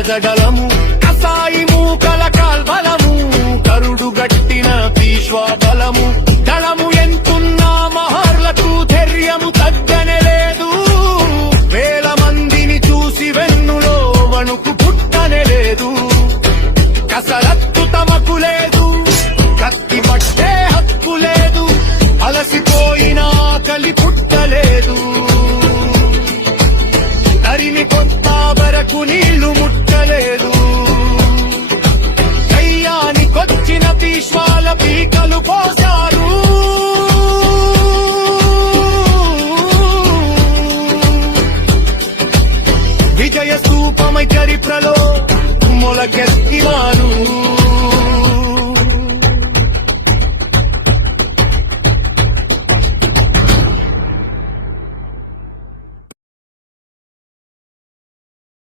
ఎదగలము కసాయి మూకల కాల్బలము కరుడు గట్టిన పీష్వా బలము. దళము ఎంతున్నా మహర్లకు ధైర్యము తగ్గనే లేదు. వేల మందిని చూసి వెన్నులో వణుకు పుట్టనే లేదు. కసరత్తు తమకు లేదు. కత్తి రూపమై చరిత్రలో మొలకెత్తినారు